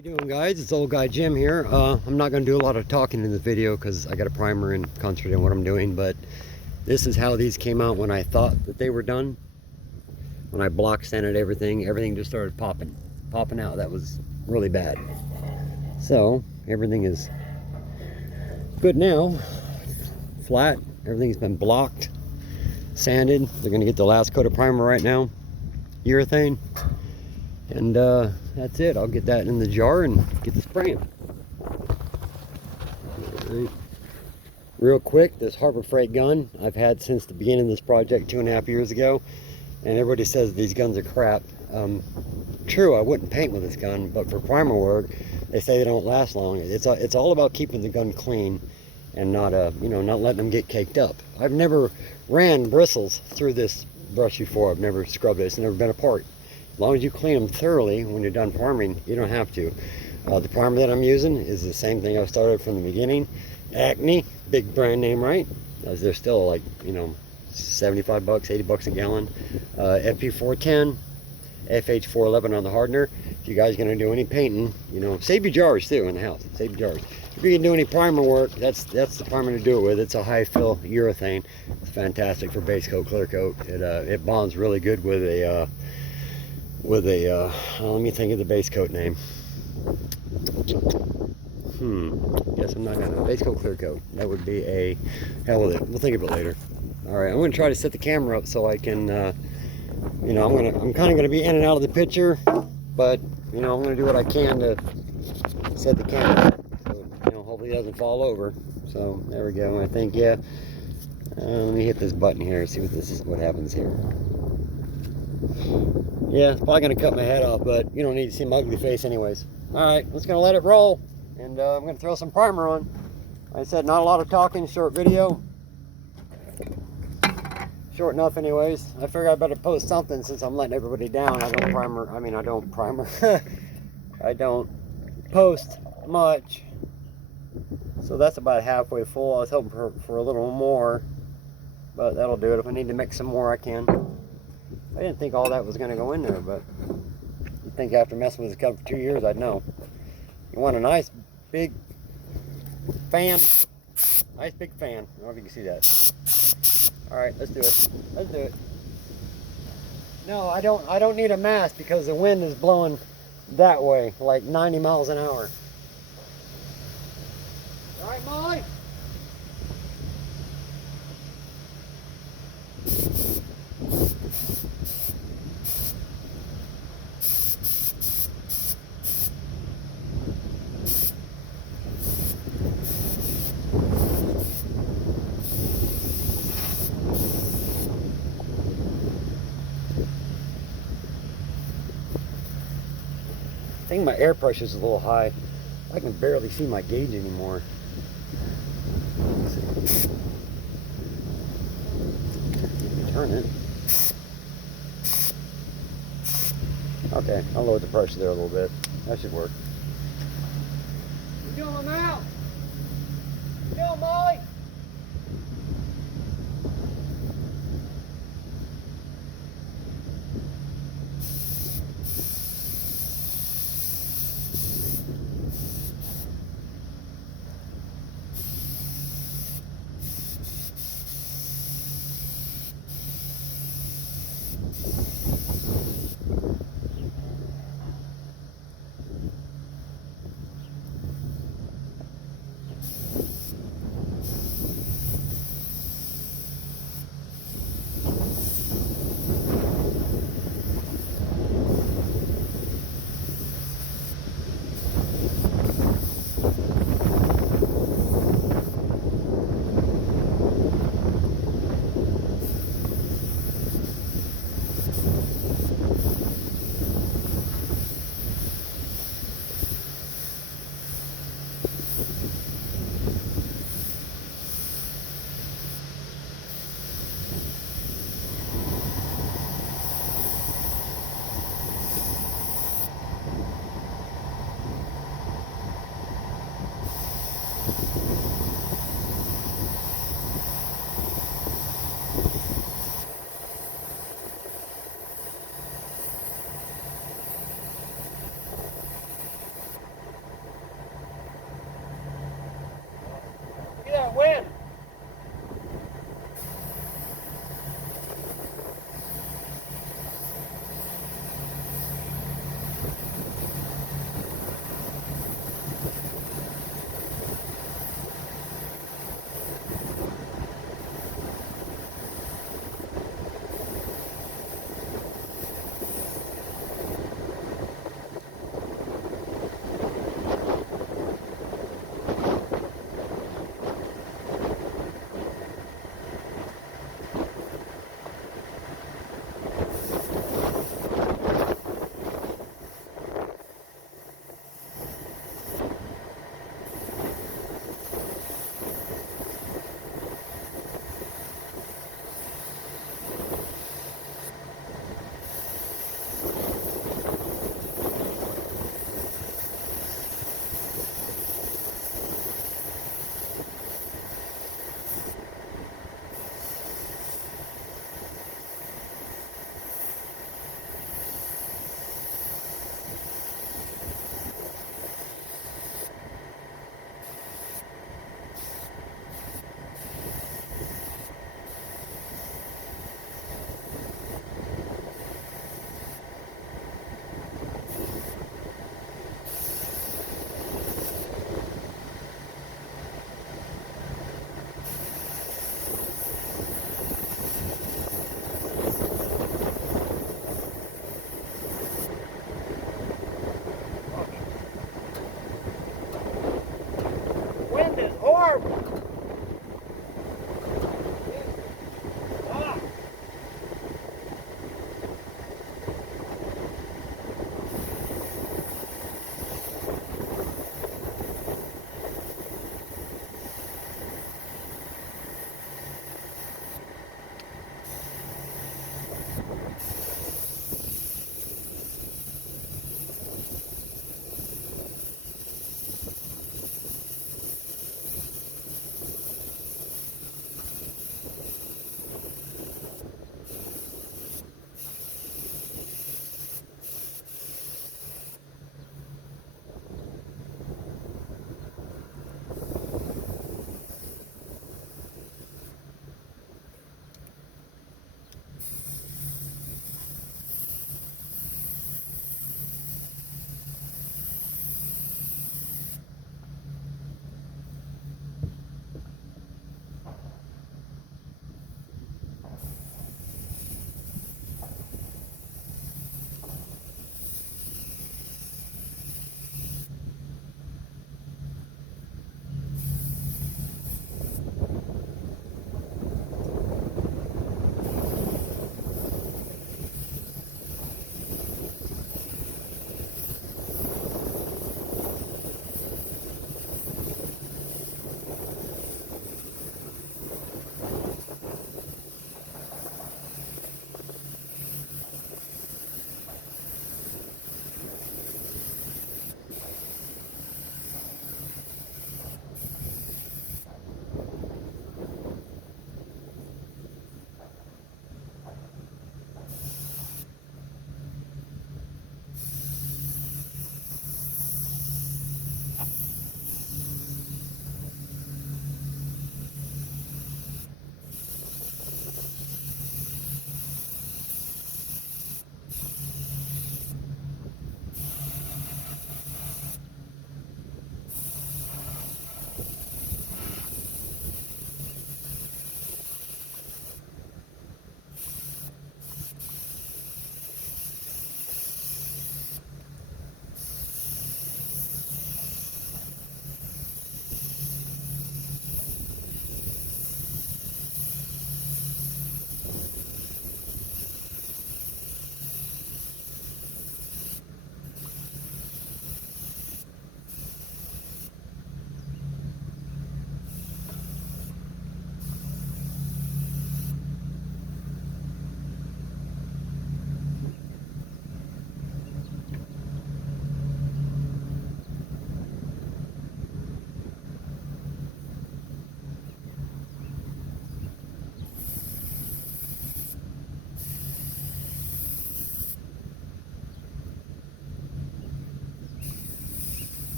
How you doing, guys? It's old guy Jim here. I'm not going to do a lot of talking in this video because I got a primer and concentrate on what I'm doing, but this is how these came out when I thought that they were done. When I block sanded everything just started popping out. That was really bad. So everything is good now, flat. Everything's been blocked, sanded. They're going to get the last coat of primer right now, urethane. And that's it. I'll get that in the jar and get the spraying. Right. Real quick, this Harbor Freight gun I've had since the beginning of this project 2.5 years ago, and everybody says these guns are crap. True, I wouldn't paint with this gun, but for primer work, they say they don't last long. It's all about keeping the gun clean and not not letting them get caked up. I've never ran bristles through this brush before. I've never scrubbed it. It's never been a part. As long as you clean them thoroughly when you're done priming, you don't have to. The primer that I'm using is the same thing I started from the beginning. Acne, big brand name, right? They're still like, 75 bucks, 80 bucks a gallon. FP410, FH411 on the hardener. If you guys are gonna do any painting, save your jars too in the house. Save your jars. If you're gonna do any primer work, that's the primer to do it with. It's a high fill urethane. It's fantastic for base coat, clear coat. It bonds really good with a let me think of the base coat name. Guess I'm not gonna base coat, clear coat. That would be a hell with it. We'll think of it later. All right, I'm gonna try to set the camera up so I can, I'm kind of gonna be in and out of the picture, but I'm gonna do what I can to set the camera up so hopefully it doesn't fall over. So there we go. I think let me hit this button here. See what happens here. Yeah, it's probably gonna cut my head off, but you don't need to see my ugly face anyways. All right, I'm just gonna let it roll, and I'm gonna throw some primer on. Like I said, not a lot of talking, short video. Short enough anyways. I figure I better post something since I'm letting everybody down. I don't I don't post much. So that's about halfway full. I was hoping for a little more, but that'll do it. If I need to mix some more, I can. I didn't think all that was going to go in there, but you'd think after messing with this cup for 2 years, I'd know. You want a nice big fan. Nice big fan. I don't know if you can see that. All right, let's do it. Let's do it. No, I don't need a mask because the wind is blowing that way, like 90 miles an hour. All right, Molly. I think my air pressure is a little high. I can barely see my gauge anymore. Turn it. Okay, I'll lower the pressure there a little bit. That should work. You doing my mouth? You doing, Molly? that wind.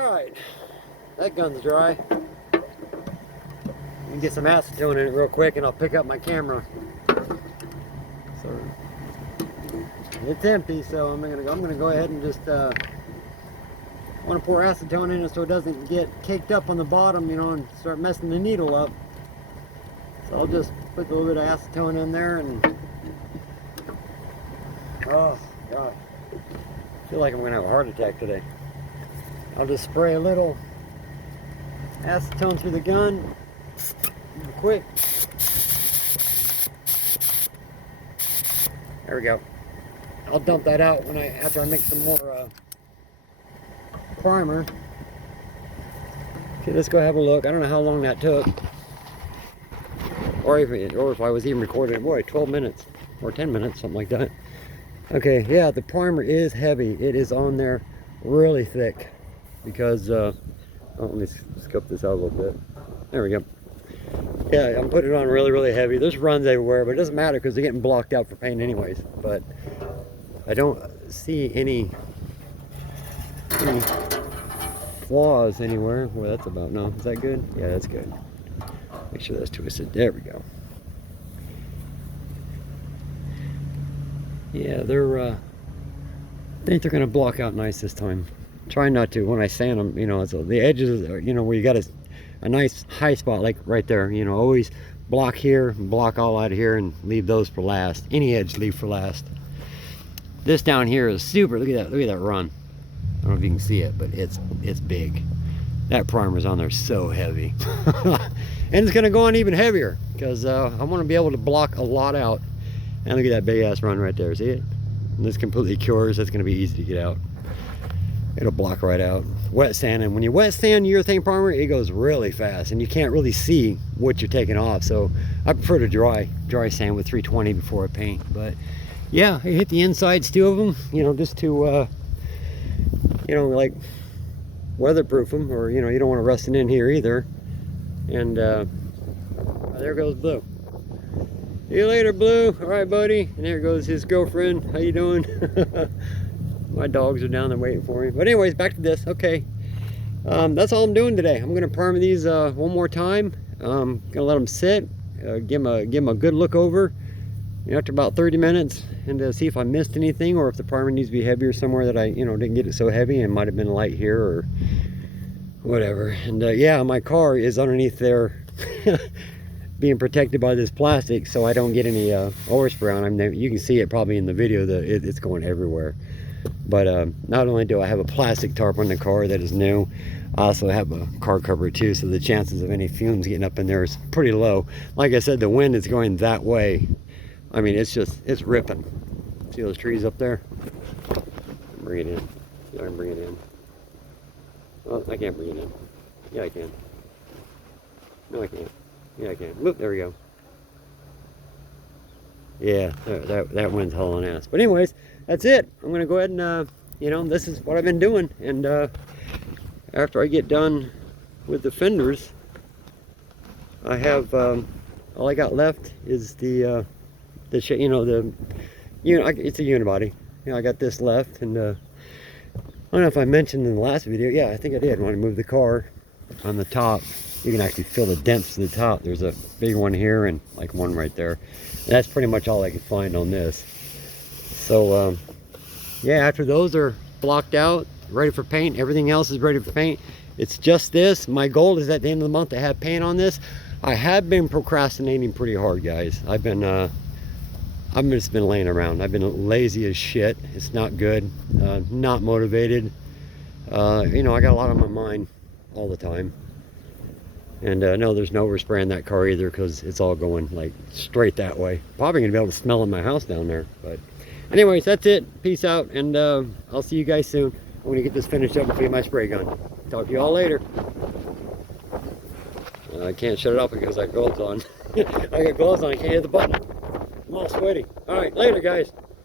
Alright, that gun's dry. Let me get some acetone in it real quick and I'll pick up my camera. So it's empty, so I'm gonna go ahead and just I want to pour acetone in it so it doesn't get caked up on the bottom, you know, and start messing the needle up. So I'll just put a little bit of acetone in there and oh god, I feel like I'm gonna have a heart attack today. I'll just spray a little acetone through the gun real quick. There we go. I'll dump that out after I mix some more primer. Okay, let's go have a look. I don't know how long that took, or if I was even recording. Boy, 12 minutes or 10 minutes, something like that. Okay, yeah, the primer is heavy. It is on there really thick because oh, let me scope this out a little bit. There we go. Yeah, I'm putting it on really heavy. There's runs everywhere, but it doesn't matter because they're getting blocked out for paint anyways. But I don't see any flaws anywhere. Well, that's about, no, is that good? Yeah, that's good. Make sure that's twisted. There we go. Yeah, I think they're gonna block out nice this time. Try not to when I sand them, you know, so the edges, you know, where you got a nice high spot like right there, you know, always block here, block all out of here, and leave those for last. Any edge leave for last. This down here is super. Look at that run. I don't know if you can see it, but it's big. That primer's on there so heavy. And it's gonna go on even heavier because I want to be able to block a lot out. And look at that big ass run right there, see it? And this completely cures. That's gonna be easy to get out. It'll block right out. Wet sand, and when you wet sand urethane primer, it goes really fast and you can't really see what you're taking off. So I prefer to dry sand with 320 before I paint. But yeah, I hit the insides, 2 of them, you know, just to you know, like weatherproof them, or you know, you don't want to rust it in here either. And there goes Blue. See you later, Blue. All right, buddy. And there goes his girlfriend. How you doing? My dogs are down there waiting for me. But anyways, back to this. Okay, that's all I'm doing today. I'm gonna primer these one more time. Gonna let them sit, give them a good look over, you know, after about 30 minutes, and see if I missed anything, or if the primer needs to be heavier somewhere that I, you know, didn't get it so heavy and might have been light here or whatever. And yeah, my car is underneath there being protected by this plastic so I don't get any overspray on. I mean, you can see it probably in the video that it's going everywhere. But not only do I have a plastic tarp on the car that is new, I also have a car cover too, so the chances of any fumes getting up in there is pretty low. Like I said, the wind is going that way. I mean, it's ripping. See those trees up there? Bring it in. Yeah, I can bring it in. Well, I can't bring it in. Yeah, I can. No, I can't. Yeah, I can. Look, there we go. Yeah, that wind's hauling ass. But anyways, that's it. I'm gonna go ahead and you know, this is what I've been doing. And after I get done with the fenders, I have all I got left is the it's a unibody. You know, I got this left, and I don't know if I mentioned in the last video. Yeah, I think I did. When I moved the car on the top, you can actually feel the dents to the top. There's a big one here and like one right there. And that's pretty much all I could find on this. So yeah, after those are blocked out, ready for paint, everything else is ready for paint. It's just this. My goal is at the end of the month to have paint on this. I have been procrastinating pretty hard, guys. I've just been laying around. I've been lazy as shit. It's not good. Not motivated. You know, I got a lot on my mind all the time. And no, there's no overspray in that car either, because it's all going like straight that way. Probably gonna be able to smell in my house down there. But anyways, that's it. Peace out, and I'll see you guys soon. I'm gonna get this finished up and get my spray gun. Talk to you all later. I can't shut it off because I got gloves on. I got gloves on. I can't hit the button. I'm all sweaty. All right, later, guys.